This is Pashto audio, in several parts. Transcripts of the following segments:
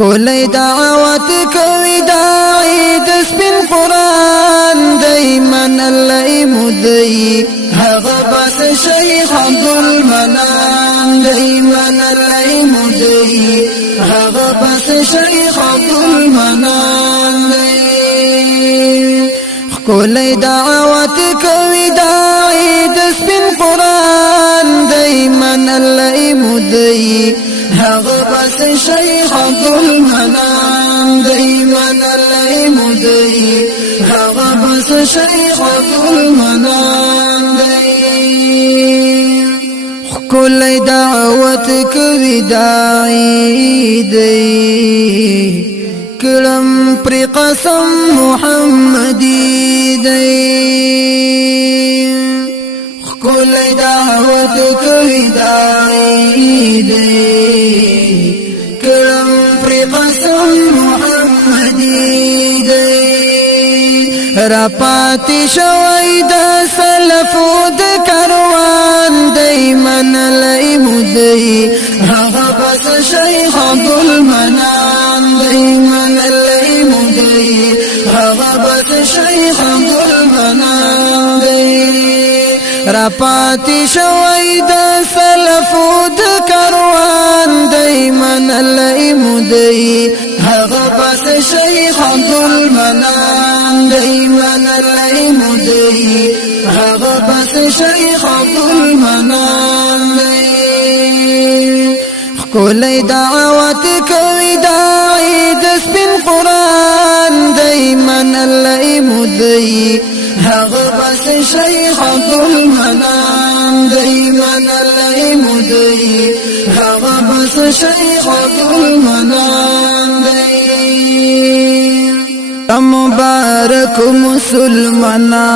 کولی دعوت کوي داعي د سپین قرآن دی من الله مدعي هغه بس شیخ عبدالمنان دی من الله مدعي هغه بس شیخ عبدالمنان دی کولی دعوت کوي داعي د سپین قرآن دی من الله مدعي هغه بس شیخ عبدالمنان دی من الله مدعي هغه بس شیخ عبدالمنان دی کولی دعوت کوي داعي دی کلم پر قسم محمدی دی کولی دعوت کوي داعي دی کلم پر قسم محمدی دی را پاتی شوی د سلفو د کاروان دی من الله مدعي هغه بس شیخ عبدالمنان دی من الله مدعي هغه بس شیخ عبدالمنان دی را پاتی شوی د سلفو د کاروان دی من الله مدعي هغه بس شیخ عبدالمنان دی من الله مدعي هغه بس شیخ عبدالمنان دی کولی دعوت کوي داعي د سپین قرآن دی من الله مدعي هغه بس شیخ عبدالمنان دی من الله مدعي هغه بس شیخ عبدالمنان دی مبارک مسلمانانو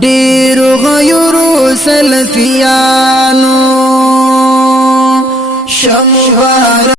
ډیر غیرو سلفیانو شمبارک